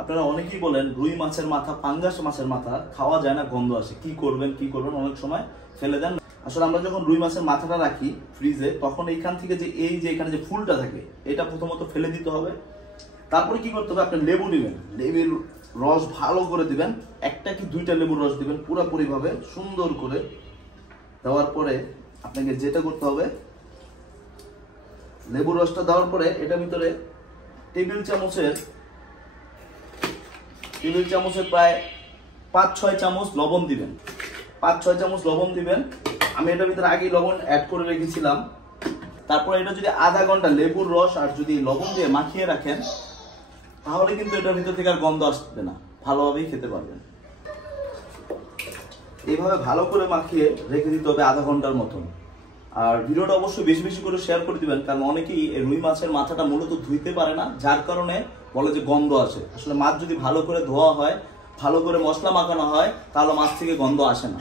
আপনারা অনেকেই বলেন রুই মাছের মাথা, পাঙ্গাস মাছের মাথা খাওয়া যায় না, গন্ধ আসে, কি করবেন অনেক সময় ফেলে দেন। আসলে আমরা যখন রুই মাছের মাথাটা রাখি ফ্রিজে, তখন এইখান থেকে যে এখানে যে ফুলটা থাকে এটা প্রথমত ফেলে দিতে হবে। তারপরে কি করতে হবে, আপনি লেবু দিবেন, লেবুর রস ভালো করে দিবেন, একটা কি দুইটা লেবুর রস দিবেন পুরোপুরি ভাবে সুন্দর করে। দেওয়ার পরে আপনাকে যেটা করতে হবে, লেবুর রসটা দেওয়ার পরে এটার ভিতরে টেবিল চামচের প্রায় 5-6 চামচ লবণ দিবেন, 5-6 চামচ লবণ দিবেন। আমি এটার ভিতরে আগেই লবণ অ্যাড করে রেখেছিলাম। তারপরে এটা যদি আধা ঘন্টা লেবুর রস আর যদি লবণ দিয়ে মাখিয়ে রাখেন, তাহলে কিন্তু এটার ভিতর থেকে আর গন্ধ আসবে না, ভালোভাবেই খেতে পারবেন। এইভাবে ভালো করে মাখিয়ে রেখে দিতে হবে আধা ঘন্টার মতন। আর ভিডিওটা অবশ্যই বেশি বেশি করে শেয়ার করে দিবেন, কারণ অনেকেই রুই মাছের মাথাটা মূলত ধুইতে পারে না, যার কারণে বলে যে গন্ধ আসে। আসলে মাছ যদি ভালো করে ধোয়া হয়, ভালো করে মশলা মাখানো হয়, তাহলে মাছ থেকে গন্ধ আসে না।